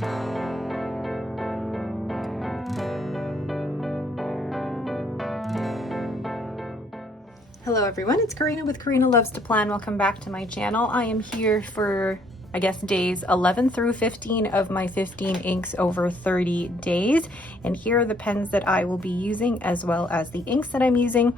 Hello everyone, it's Karina with Karina Loves to Plan. Welcome back to my channel. I am here for, I guess, days 11 through 15 of my 15 inks over 30 days. And here are the pens that I will be using as well as the inks that I'm using.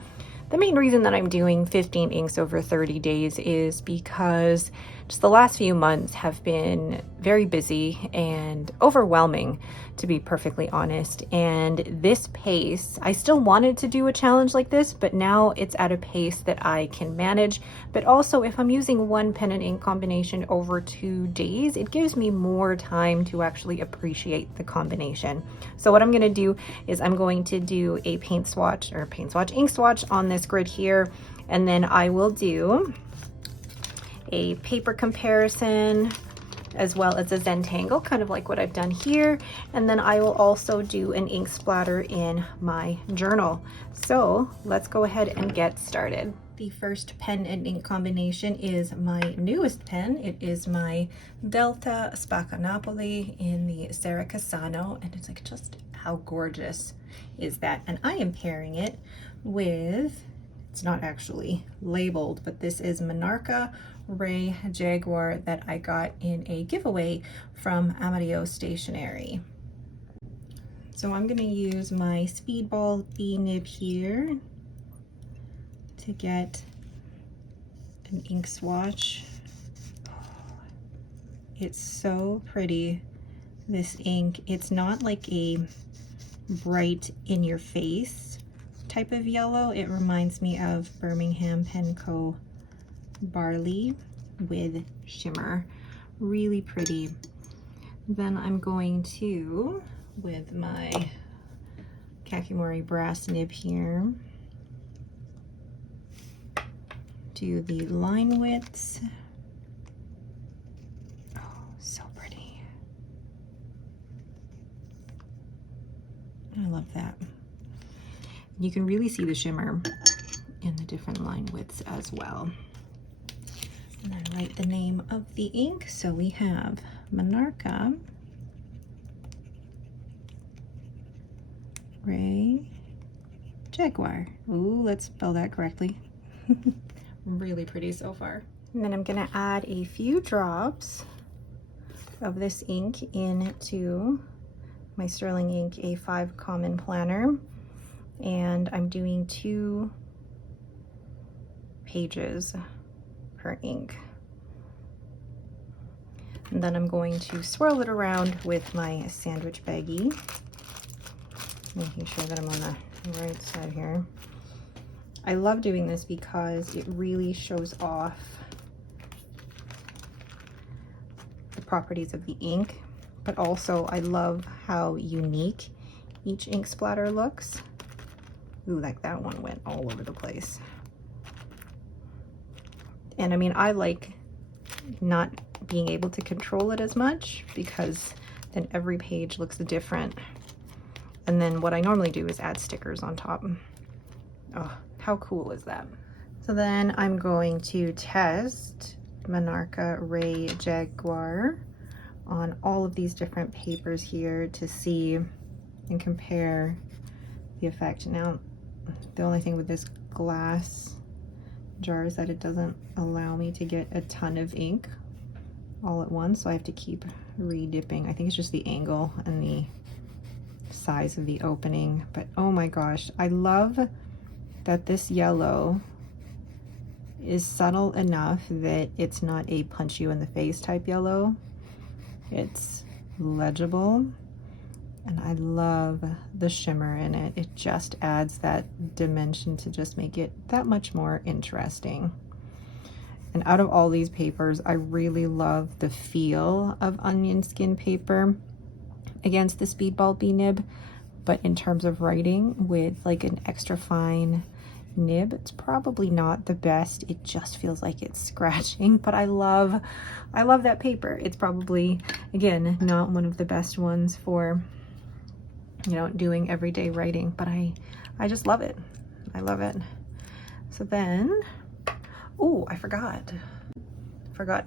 The main reason that I'm doing 15 inks over 30 days is because just the last few months have been very busy and overwhelming, to be perfectly honest. And this pace, I still wanted to do a challenge like this, but now it's at a pace that I can manage. But also, if I'm using one pen and ink combination over 2 days, it gives me more time to actually appreciate the combination. So what I'm going to do is I'm going to do a ink swatch on this grid here, and then I will do a paper comparison as well as a Zentangle, kind of like what I've done here. And then I will also do an ink splatter in my journal. So let's go ahead and get started. The first pen and ink combination is my newest pen. It is my Delta Spaccanapoli in the Serracassano, and it's like, just how gorgeous is that? And I am pairing it with, it's not actually labeled, but this is Monarca Ray Jaguar that I got in a giveaway from Amadeo Stationery. So I'm going to use my Speedball B-nib here to get an ink swatch. It's so pretty, this ink. It's not like a bright in your face type of yellow. It reminds me of Birmingham Penco Barley with shimmer. Really pretty. Then I'm going to, with my Kakimori brass nib here, do the line widths. Oh, so pretty. I love that. You can really see the shimmer in the different line widths as well. And then write the name of the ink. So we have Monarca Ray Jaguar. Ooh, let's spell that correctly. Really pretty so far. And then I'm gonna add a few drops of this ink into my Sterling Ink A5 Common Planner. And I'm doing 2 pages per ink. And then I'm going to swirl it around with my sandwich baggie, making sure that I'm on the right side here. I love doing this because it really shows off the properties of the ink, but also I love how unique each ink splatter looks. Ooh, like that one went all over the place. And I mean, I like not being able to control it as much because then every page looks different. And then what I normally do is add stickers on top. Oh, how cool is that? So then I'm going to test Monarca Ray Jaguar on all of these different papers here to see and compare the effect. Now, the only thing with this glass jar is that it doesn't allow me to get a ton of ink all at once, so I have to keep re-dipping. I think it's just the angle and the size of the opening. But oh my gosh, I love that this yellow is subtle enough that it's not a punch you in the face type yellow. It's legible, and I love the shimmer in it. It just adds that dimension to just make it that much more interesting. And out of all these papers, I really love the feel of onion skin paper against the Speedball B-nib, but in terms of writing with like an extra fine nib, it's probably not the best. It just feels like it's scratching, but I love that paper. It's probably, again, not one of the best ones for, you know, doing everyday writing, but I just love it. I love it. So then, oh, I forgot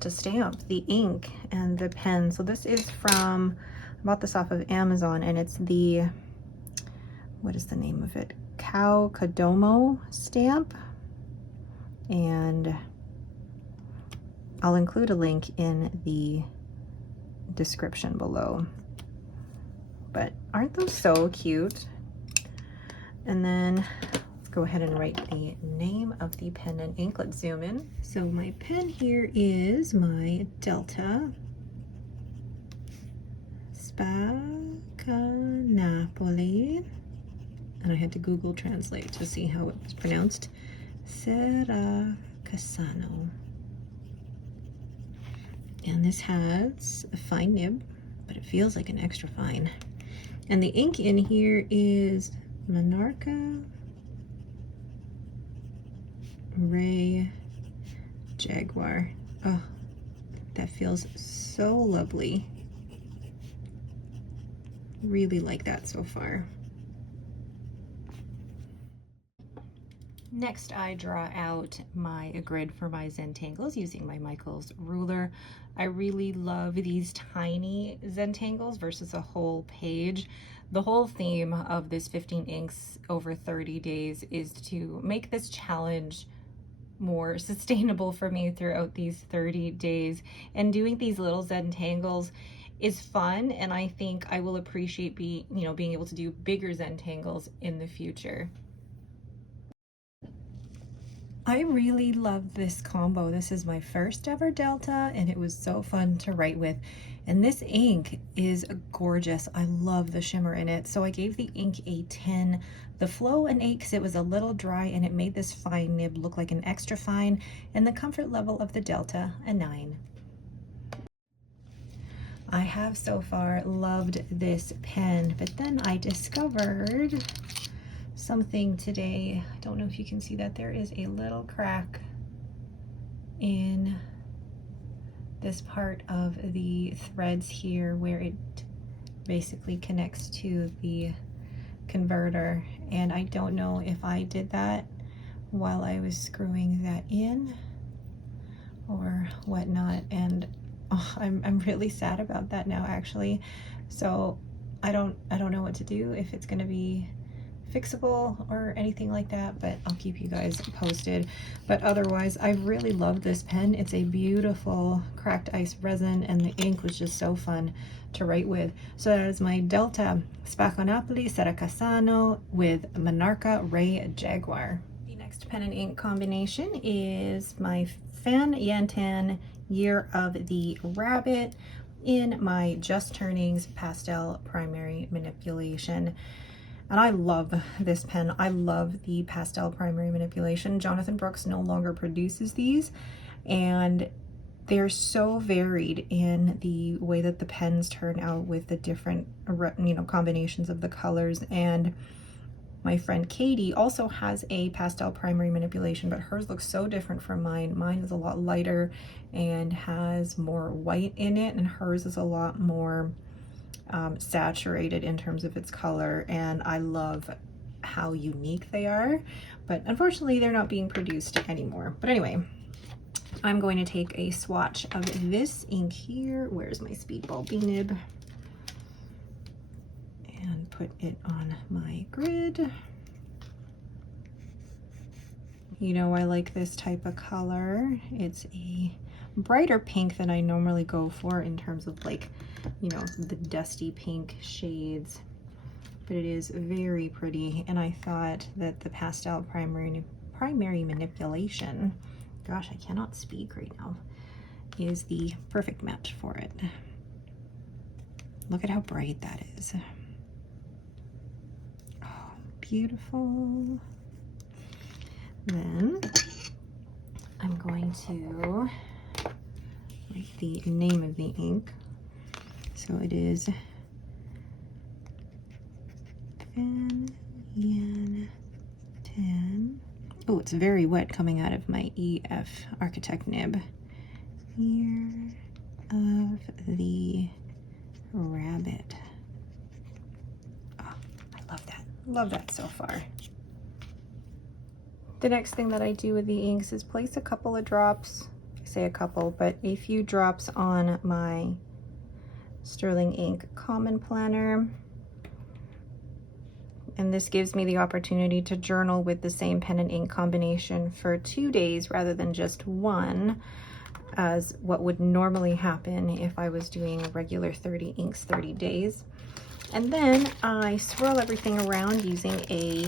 to stamp the ink and the pen. So this is from bought this off of Amazon, and it's the, what is the name of it? Cow Kodomo stamp. And I'll include a link in the description below. But aren't those so cute? And then let's go ahead and write the name of the pen and ink. Let's zoom in. So my pen here is my Delta Spaccanapoli, and I had to Google Translate to see how it was pronounced. Serracassano. And this has a fine nib, but it feels like an extra fine. And the ink in here is Monarca Ray Jaguar. Oh, that feels so lovely. Really like that so far. Next, I draw out my grid for my Zentangles using my Michaels ruler. I really love these tiny Zentangles versus a whole page. The whole theme of this 15 inks over 30 days is to make this challenge more sustainable for me throughout these 30 days. And doing these little Zentangles is fun, and I think I will appreciate being able to do bigger Zentangles in the future. I really love this combo. This is my first ever Delta, and it was so fun to write with. And this ink is gorgeous. I love the shimmer in it. So I gave the ink a 10. The flow an 8 because it was a little dry, and it made this fine nib look like an extra fine. And the comfort level of the Delta, a 9. I have so far loved this pen, but then I discovered something today. I don't know if you can see that. There is a little crack in this part of the threads here where it basically connects to the converter, and I don't know if I did that while I was screwing that in or whatnot, and I'm really sad about that now, actually. So I don't know what to do, if it's gonna be fixable or anything like that, but I'll keep you guys posted. But otherwise, I really love this pen. It's a beautiful cracked ice resin, and the ink was just so fun to write with. So that is my Delta Spaccanapoli Serracassano with Monarca Ray Jaguar. The next pen and ink combination is my Fan Yantan Year of the Rabbit in my Just Turnings Pastel Primary Manipulation. And I love this pen. I love the pastel primary manipulation. Jonathan Brooks no longer produces these, and they're so varied in the way that the pens turn out with the different, combinations of the colors. And my friend Katie also has a pastel primary manipulation, but hers looks so different from mine. Mine is a lot lighter and has more white in it, and hers is a lot more saturated in terms of its color, and I love how unique they are, but unfortunately they're not being produced anymore. But anyway, I'm going to take a swatch of this ink here. Where's my Speedball B-nib? And put it on my grid. You know, I like this type of color. It's a brighter pink than I normally go for in terms of, like, the dusty pink shades, but it is very pretty. And I thought that the pastel primary manipulation, gosh, I cannot speak right now, is the perfect match for it. Look at how bright that is. Oh, beautiful. Then I'm going to write the name of the ink. So it is Fan Yantan. Oh, it's very wet coming out of my EF Architect nib. Year of the Rabbit. Oh, I love that. Love that so far. The next thing that I do with the inks is place a couple of drops, I say a couple, but a few drops on my Sterling Ink Common Planner. And this gives me the opportunity to journal with the same pen and ink combination for 2 days rather than just one, as what would normally happen if I was doing a regular 30 inks 30 days. And then I swirl everything around using a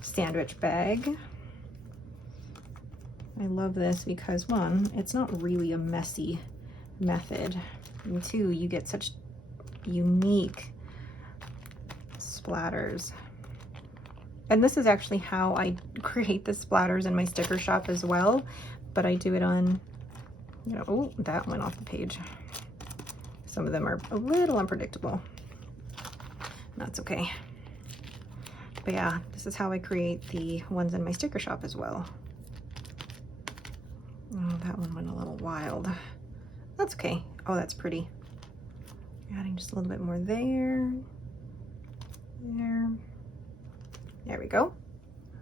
sandwich bag. I love this because, one, it's not really a messy method, and two, you get such unique splatters. And this is actually how I create the splatters in my sticker shop as well, but I do it on, you know, oh, that went off the page. Some of them are a little unpredictable. That's okay. But yeah, this is how I create the ones in my sticker shop as well. Oh, that one went a little wild. That's okay. Oh, that's pretty. Adding just a little bit more there. There we go.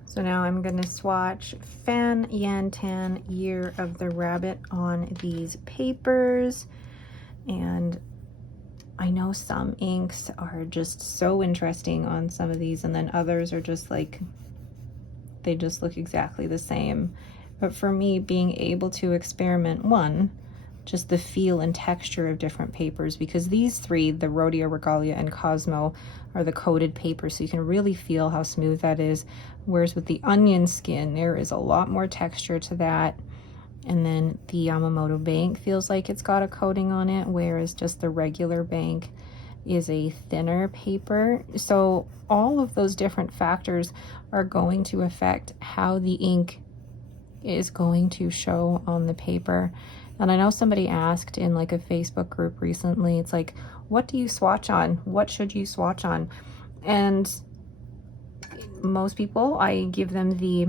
So now I'm going to swatch Fan Yan Tan Year of the Rabbit on these papers. And I know some inks are just so interesting on some of these, and then others are just like, they just look exactly the same. But for me, being able to experiment, one, just the feel and texture of different papers, because these three, the Rhodia, Regalia, and Cosmo, are the coated papers, so you can really feel how smooth that is. Whereas with the onion skin, there is a lot more texture to that. And then the Yamamoto bank feels like it's got a coating on it, whereas just the regular bank is a thinner paper. So all of those different factors are going to affect how the ink is going to show on the paper. And I know somebody asked in like a Facebook group recently, it's like, what do you swatch on? What should you swatch on? And most people, I give them the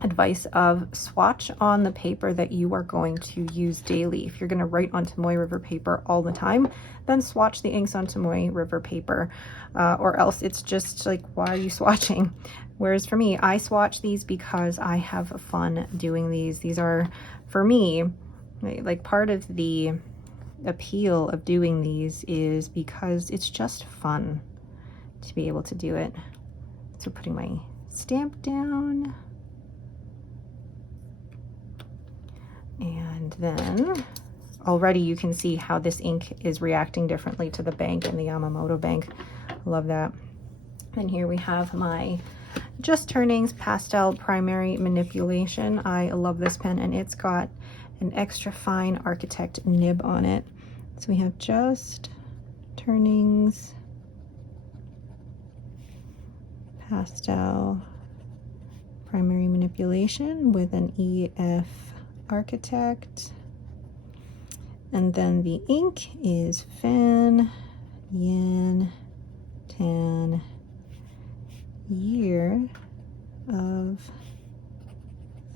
advice of swatch on the paper that you are going to use daily. If you're going to write on Tomoe River paper all the time, then swatch the inks on Tomoe River paper, or else it's just like, why are you swatching? Whereas for me, I swatch these because I have fun doing these. These are, for me, like part of the appeal of doing these is because it's just fun to be able to do it. So putting my stamp down. And then already you can see how this ink is reacting differently to the bank and the Yamamoto bank. Love that. And here we have my Just Turnings Pastel Primary Manipulation. I love this pen, and it's got an extra fine architect nib on it. So we have Just Turnings Pastel Primary Manipulation with an EF architect. And then the ink is Fan Yan Tan Year of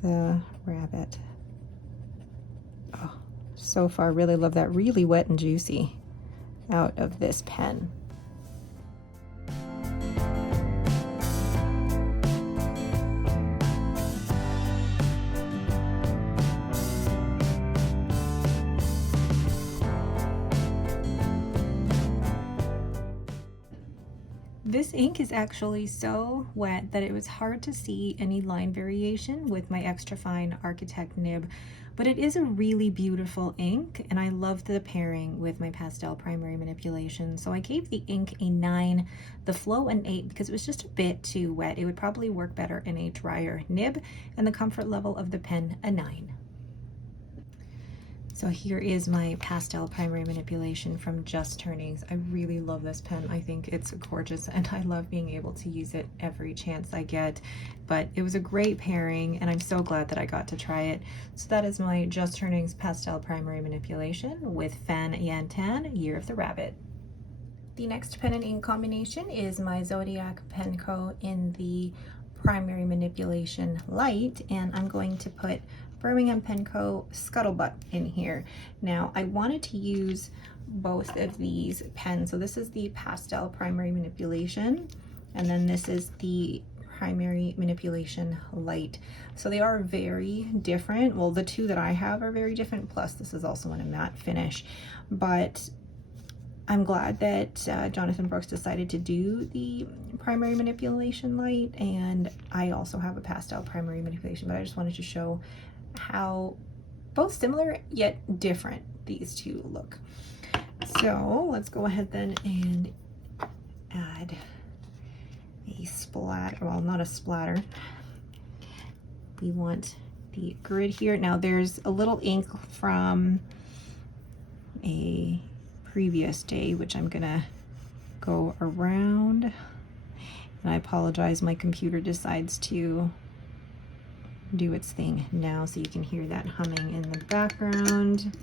the Rabbit. Oh, so far really love that. Really wet and juicy out of this pen. This ink is actually so wet that it was hard to see any line variation with my extra fine architect nib, but it is a really beautiful ink, and I love the pairing with my pastel primary manipulation. So I gave the ink a 9, the flow an 8, because it was just a bit too wet. It would probably work better in a drier nib, and the comfort level of the pen a 9. So here is my pastel primary manipulation from Just Turnings. I really love this pen. I think it's gorgeous, and I love being able to use it every chance I get. But it was a great pairing, and I'm so glad that I got to try it. So that is my Just Turnings pastel primary manipulation with Fan Yan Tan Year of the Rabbit. The next pen and ink combination is my Zodiac Penco in the primary manipulation light, and I'm going to put Birmingham Penco Scuttlebutt in here. Now I wanted to use both of these pens. So this is the pastel primary manipulation, and then this is the primary manipulation light. So they are very different. Well, the two that I have are very different, plus this is also in a matte finish, but I'm glad that Jonathan Brooks decided to do the primary manipulation light, and I also have a pastel primary manipulation, but I just wanted to show how both similar yet different these two look. So let's go ahead then and add a splatter, well, not a splatter. We want the grid here. Now there's a little ink from a previous day, which I'm gonna go around. And I apologize, my computer decides to do its thing now, so you can hear that humming in the background.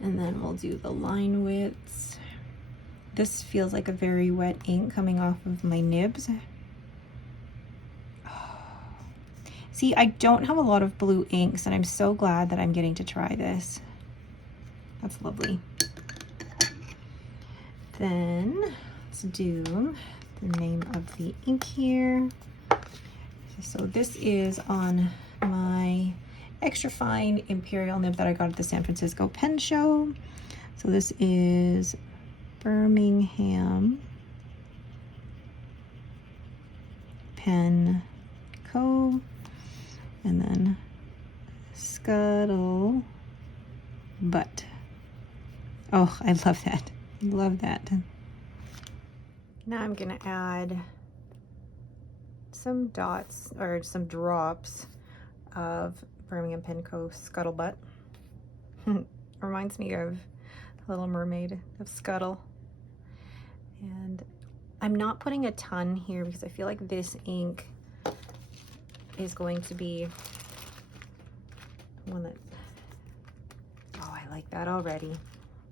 And then we'll do the line widths. This feels like a very wet ink coming off of my nibs. See, I don't have a lot of blue inks, and I'm so glad that I'm getting to try this. That's lovely. Then let's do the name of the ink here. So this is on my extra fine imperial nib that I got at the San Francisco Pen Show. So this is Birmingham Pen Co. And then Scuttlebutt. Oh, I love that. Love that. Now I'm gonna add some dots or some drops of Birmingham Pen Co. Scuttlebutt. Reminds me of Little Mermaid of Scuttle. And I'm not putting a ton here because I feel like this ink is going to be one that, oh, I like that already.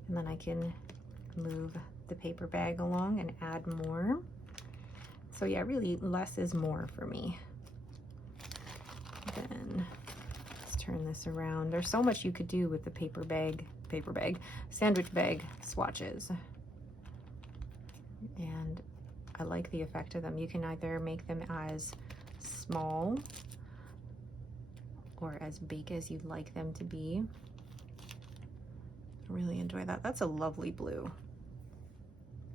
And then I can move the paper bag along and add more. So yeah, really less is more for me. Then let's turn this around. There's so much you could do with the sandwich bag swatches. And I like the effect of them. You can either make them as small or as big as you'd like them to be. I really enjoy that. That's a lovely blue.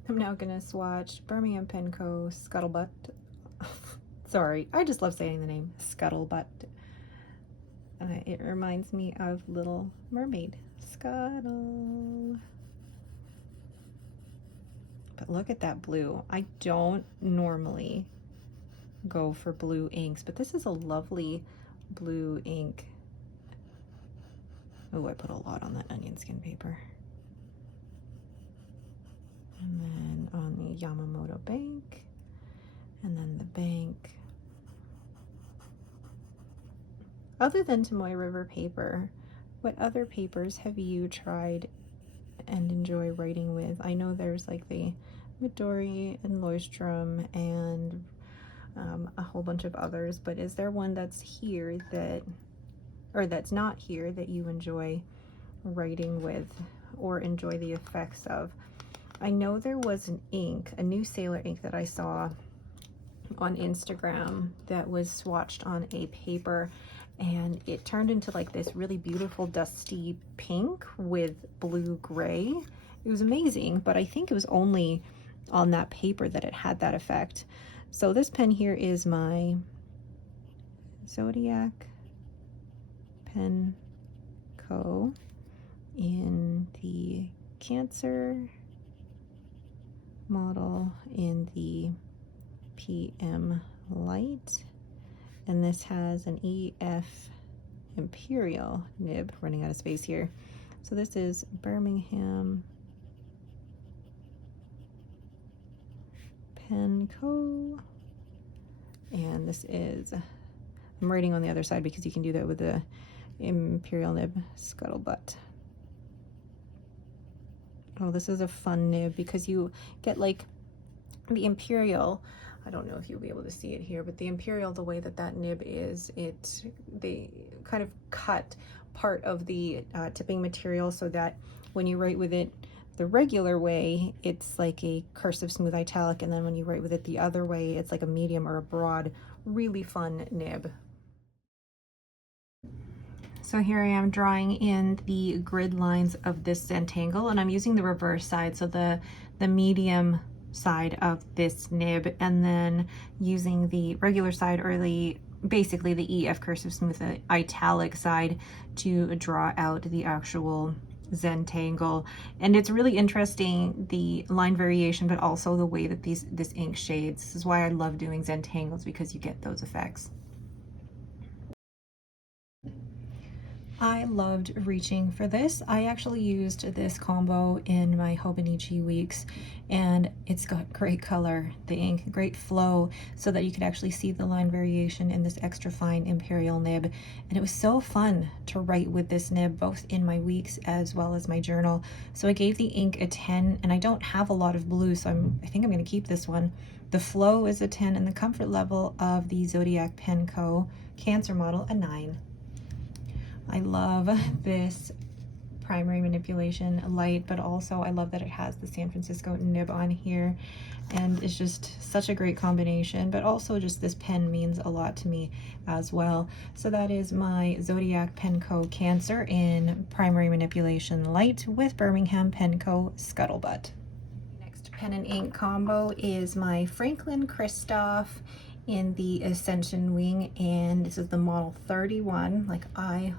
I'm now gonna swatch Birmingham Pen Co. Scuttlebutt. Sorry, I just love saying the name Scuttlebutt. It reminds me of Little Mermaid. Scuttle. But look at that blue. I don't normally go for blue inks, but this is a lovely blue ink. Oh, I put a lot on that onion skin paper. And then on the Yamamoto bank, and then the bank. Other than Tomoe River paper, what other papers have you tried and enjoy writing with? I know there's like the Midori and Leuchtturm and a whole bunch of others, but is there one that's here that, or that's not here, that you enjoy writing with or enjoy the effects of? I know there was an ink, a new Sailor ink that I saw on Instagram that was swatched on a paper, and it turned into like this really beautiful dusty pink with blue gray. It was amazing, but I think it was only on that paper that it had that effect. So this pen here is my Zodiac Pen Co. in the Cancer model in the PM light, and this has an EF Imperial nib. Running out of space here. So this is Birmingham Pen Co. And this is, I'm writing on the other side because you can do that with the Imperial nib, Scuttlebutt. Oh, this is a fun nib because you get like the Imperial. I don't know if you'll be able to see it here, but the Imperial, the way that that nib is, they kind of cut part of the tipping material so that when you write with it the regular way, it's like a cursive smooth italic, and then when you write with it the other way, it's like a medium or a broad. Really fun nib. So here I am drawing in the grid lines of this Zentangle, and I'm using the reverse side, so the medium side of this nib, and then using the regular side, or basically the EF cursive smooth italic side, to draw out the actual Zentangle. And it's really interesting, the line variation, but also the way that this ink shades. This is why I love doing Zentangles, because you get those effects. I loved reaching for this. I actually used this combo in my Hobonichi weeks, and it's got great color, the ink, great flow, so that you could actually see the line variation in this extra fine Imperial nib. And it was so fun to write with this nib, both in my weeks as well as my journal. So I gave the ink a 10, and I don't have a lot of blue, so I think I'm going to keep this one. The flow is a 10, and the comfort level of the Zodiac Pen Co. Cancer model, a 9. I love this primary manipulation light, but also I love that it has the San Francisco nib on here, and it's just such a great combination. But also just this pen means a lot to me as well. So that is my Zodiac Pen Co. Cancer in primary manipulation light with Birmingham Pen Co. Scuttlebutt. Next pen and ink combo is my Franklin Kristoff in the Ascension wing, and this is the model 31. Like, I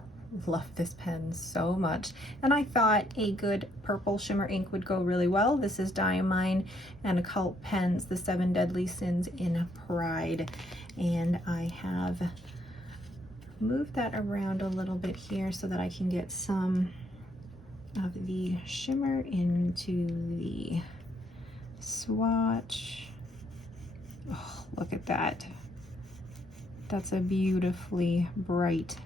love this pen so much, and I thought a good purple shimmer ink would go really well. This is Diamine and Occult Pens, the 7 Deadly Sins in Pride, and I have moved that around a little bit here so that I can get some of the shimmer into the swatch. Oh, look at that. That's a beautifully bright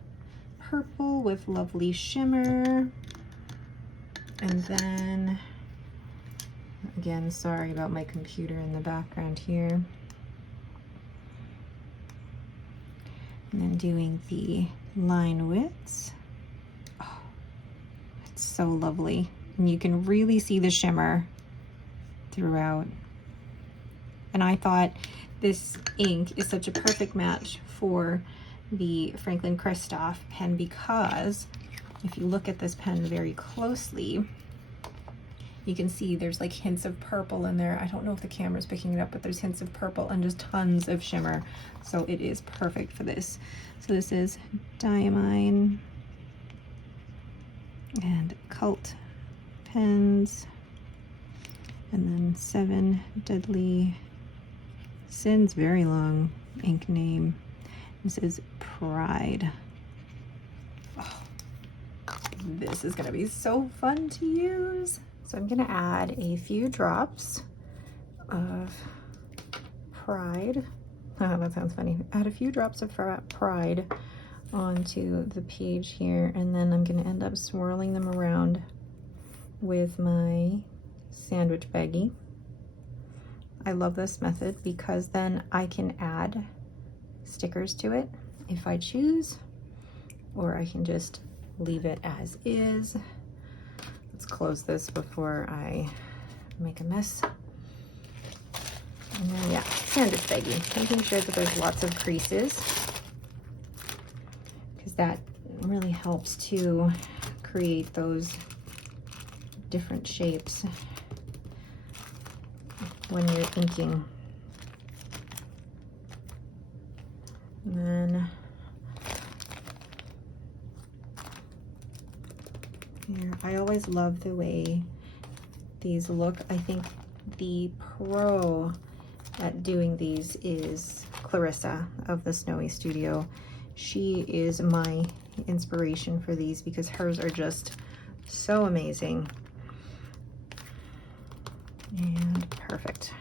purple with lovely shimmer. And then, again, sorry about my computer in the background here. And then doing the line widths. Oh, it's so lovely. And you can really see the shimmer throughout. And I thought this ink is such a perfect match for the Franklin Kristoff pen, because if you look at this pen very closely, you can see there's like hints of purple in there. I don't know if the camera's picking it up, but there's hints of purple and just tons of shimmer. So it is perfect for this. So this is Diamine and Occult Pens, and then 7 Deadly Sins, very long ink name. This is Pride. Oh, this is gonna be so fun to use. So I'm gonna add a few drops of Pride. Oh, that sounds funny. Add a few drops of Pride onto the page here, and then I'm gonna end up swirling them around with my sandwich baggie. I love this method because then I can add stickers to it if I choose, or I can just leave it as is. Let's close this before I make a mess. And then, yeah, sandwich baggie, making sure that there's lots of creases, because that really helps to create those different shapes when you're inking. And then here, I always love the way these look. I think the pro at doing these is Clarissa of the Snowy Studio. She is my inspiration for these because hers are just so amazing and perfect.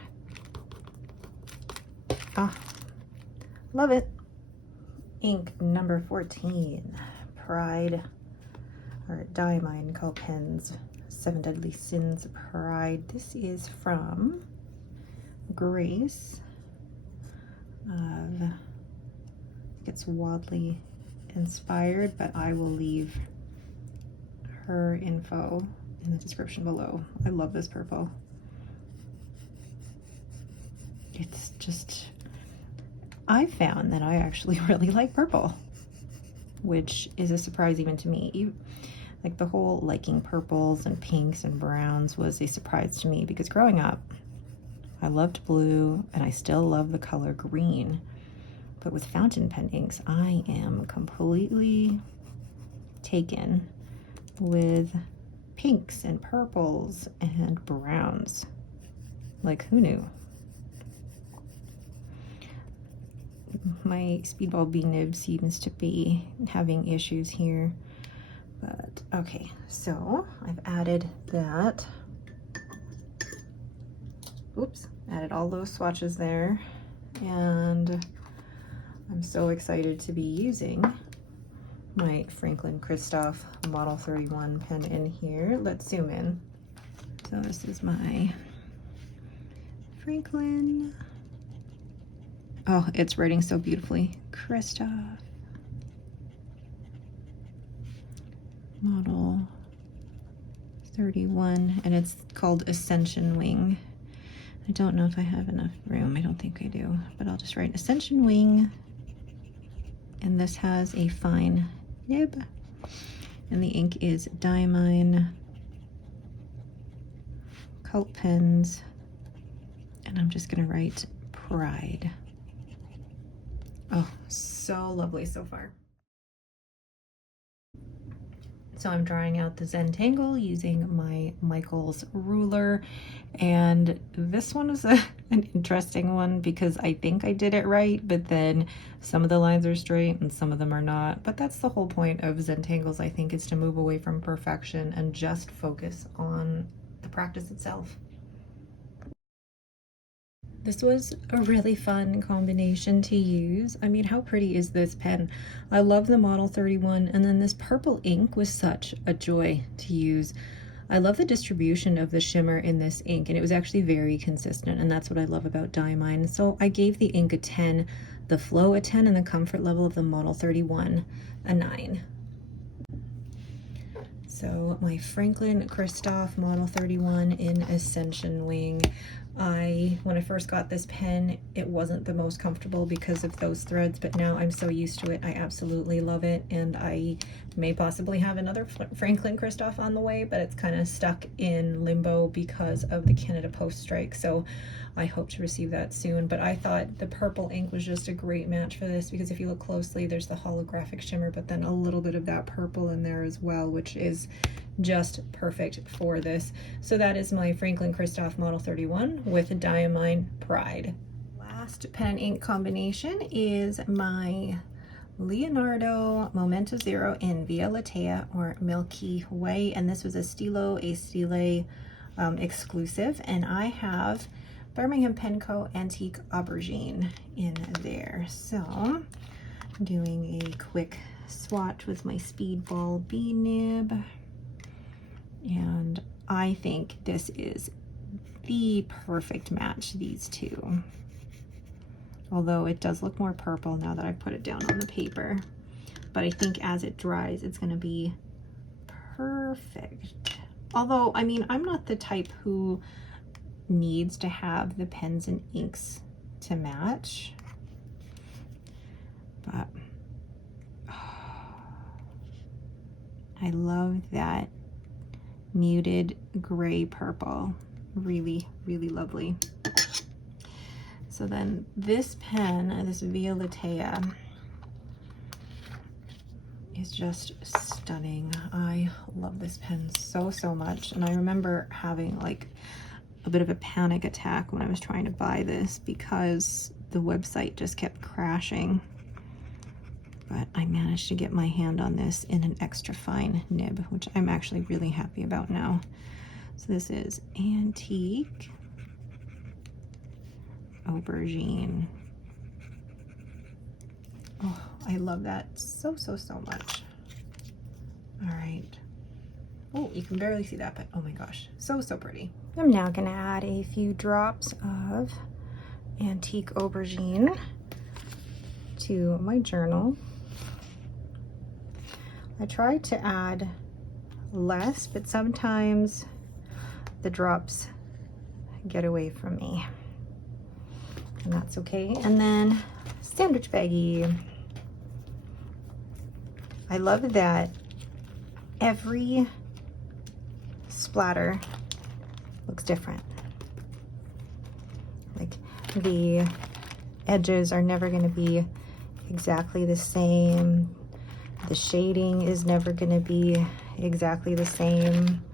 Ah, love it. Ink number 14, Pride, or Diamine Occult Pens, 7 Deadly Sins, Pride. This is from Grace of, I think it's Wadley inspired, but I will leave her info in the description below. I love this purple. It's just, I found that I actually really like purple. which is a surprise even to me. Like the whole liking purples and pinks and browns was a surprise to me, because growing up, I loved blue and I still love the color green. But with fountain pen inks, I am completely taken with pinks and purples and browns. Like, who knew? My Speedball B nib seems to be having issues here. But okay, so I've added that. Oops, added all those swatches there. And I'm so excited to be using my Franklin Kristoff Model 31 pen in here. Let's zoom in. So this is my Franklin. Oh, it's writing so beautifully. Kristoff Model 31, and it's called Ascension Wing. I don't know if I have enough room. I don't think I do, but I'll just write Ascension Wing. And this has a fine nib, and the ink is Diamine Cult Pens, and I'm just gonna write Pride. Oh, so lovely so far. So I'm drawing out the Zentangle using my Michaels ruler, and this one was an interesting one because I think I did it right, but then some of the lines are straight and some of them are not. But that's the whole point of Zentangles, I think, is to move away from perfection and just focus on the practice itself. This was a really fun combination to use. I mean, how pretty is this pen? I love the Model 31, and then this purple ink was such a joy to use. I love the distribution of the shimmer in this ink, and it was actually very consistent, and that's what I love about Diamine. So I gave the ink a 10, the flow a 10, and the comfort level of the Model 31 a 9. So my Franklin Kristoff Model 31 in Ascension Wing. When I first got this pen, it wasn't the most comfortable because of those threads, but now I'm so used to it. I absolutely love it, and I may possibly have another Franklin Kristoff on the way, but it's kind of stuck in limbo because of the Canada Post strike, so I hope to receive that soon. But I thought the purple ink was just a great match for this, because if you look closely, there's the holographic shimmer, but then a little bit of that purple in there as well, which is just perfect for this. So that is my Franklin Kristoff Model 31 with Diamine Pride. Last pen and ink combination is my Leonardo Momento Zero in Via Lattea, or Milky Way, and this was a Stilo exclusive, and I have Birmingham Penco Antique Aubergine in there. So I'm doing a quick swatch with my Speedball B nib, and I think this is the perfect match, these two. Although it does look more purple now that I put it down on the paper, but I think as it dries, it's gonna be perfect. Although, I mean, I'm not the type who needs to have the pens and inks to match, but I love that muted gray purple. Really, really lovely. So then this pen, this Via Lattea, is just stunning. I love this pen so, so much. And I remember having like a bit of a panic attack when I was trying to buy this because the website just kept crashing. But I managed to get my hand on this in an extra fine nib, which I'm actually really happy about now. So this is Antique Aubergine. Oh, I love that so, so, so much. All right. Oh, you can barely see that, but oh my gosh, so, so pretty. I'm now gonna add a few drops of Antique Aubergine to my journal. I try to add less, but sometimes the drops get away from me, and that's okay. And then sandwich baggie. I love that every splatter looks different. Like the edges are never going to be exactly the same. The shading is never going to be exactly the same.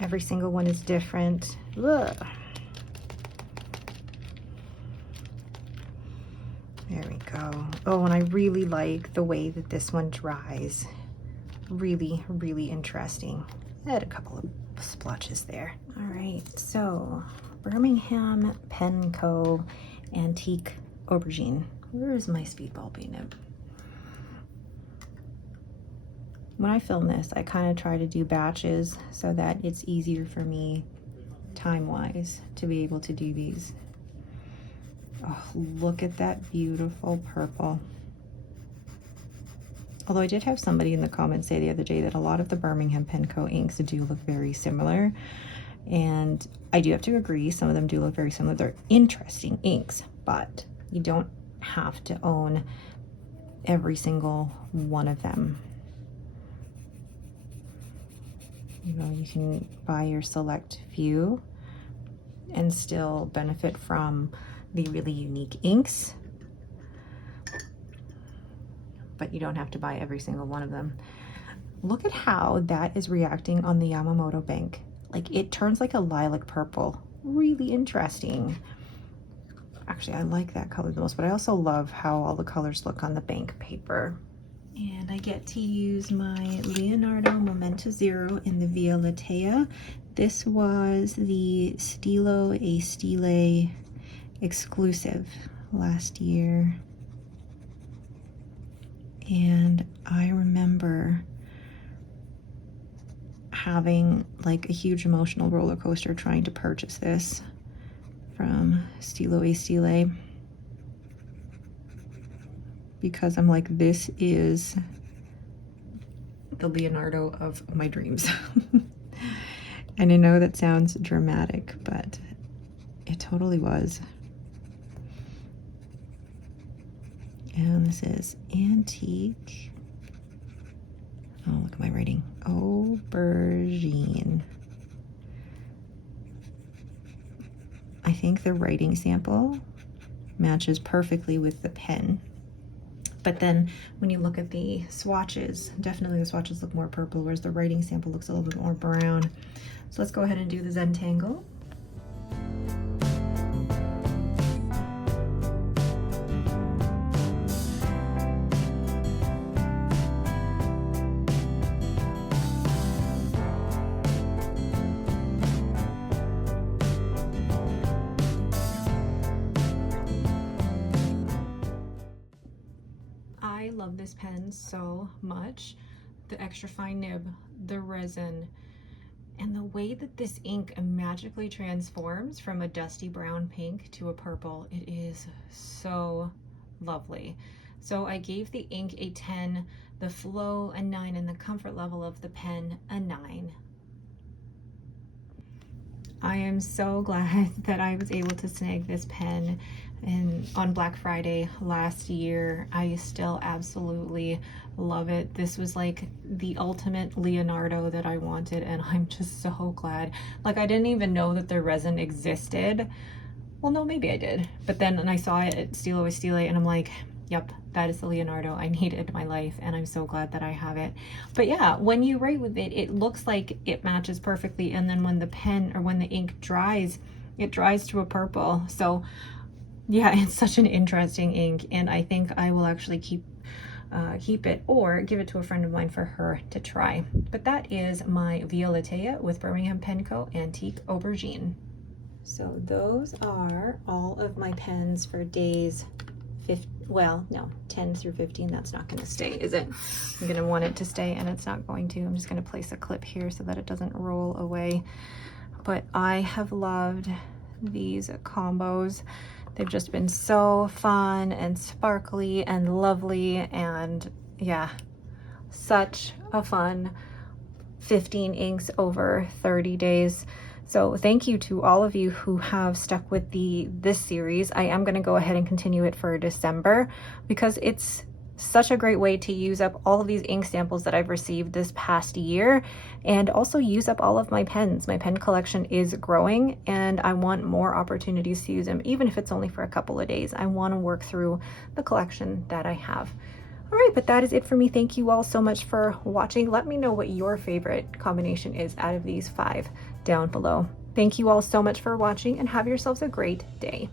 Every single one is different. Ugh. There we go. Oh, and I really like the way that this one dries. Really, really interesting. I had a couple of splotches there. All right, so Birmingham Pen Co. Antique Aubergine. Where is my speedball nib? When I film this, I kind of try to do batches so that it's easier for me time-wise to be able to do these. Oh, look at that beautiful purple. Although I did have somebody in the comments say the other day that a lot of the Birmingham Pen Co. inks do look very similar. And I do have to agree, some of them do look very similar. They're interesting inks, but you don't have to own every single one of them. You know, you can buy your select few and still benefit from the really unique inks, but you don't have to buy every single one of them. Look at how that is reacting on the Yamamoto bank. Like, it turns like a lilac purple. Really interesting. Actually, I like that color the most, but I also love how all the colors look on the bank paper. And I get to use my Leonardo Momento Zero in the Via Lattea. This was the Stilo e Stile exclusive last year. And I remember having like a huge emotional roller coaster trying to purchase this from Stilo e Stile, because I'm like, this is the Leonardo of my dreams. And I know that sounds dramatic, but it totally was. And this is Antique. Oh, look at my writing. Aubergine. I think the writing sample matches perfectly with the pen. But then when you look at the swatches, definitely the swatches look more purple, whereas the writing sample looks a little bit more brown. So let's go ahead and do the Zentangle. I love this pen so much. The extra fine nib, the resin, and the way that this ink magically transforms from a dusty brown pink to a purple. It is so lovely. So I gave the ink a 10, the flow a 9, and the comfort level of the pen a 9. I am so glad that I was able to snag this pen on Black Friday last year. I still absolutely love it. This was like the ultimate Leonardo that I wanted, and I'm just so glad. Like, I didn't even know that the resin existed. Well, no, maybe I did. But then I saw it at Stilo e Stile, and I'm like, yep, that is the Leonardo I needed in my life, and I'm so glad that I have it. But yeah, when you write with it, it looks like it matches perfectly, and then when the pen or when the ink dries, it dries to a purple. So yeah, it's such an interesting ink, and I think I will actually keep it or give it to a friend of mine for her to try. But that is my Via Lattea with Birmingham Pen Co. Antique Aubergine. So those are all of my pens for days 10 through 15. That's not going to stay, is it? I'm going to want it to stay, and it's not going to. I'm just going to place a clip here so that it doesn't roll away. But I have loved these combos. They've just been so fun and sparkly and lovely, and yeah, such a fun 15 inks over 30 days. So thank you to all of you who have stuck with this series. I am going to go ahead and continue it for December because it's such a great way to use up all of these ink samples that I've received this past year, and also use up all of my pens. My pen collection is growing and I want more opportunities to use them, even if it's only for a couple of days. I want to work through the collection that I have. All right, but that is it for me. Thank you all so much for watching. Let me know what your favorite combination is out of these 5 down below. Thank you all so much for watching, and have yourselves a great day.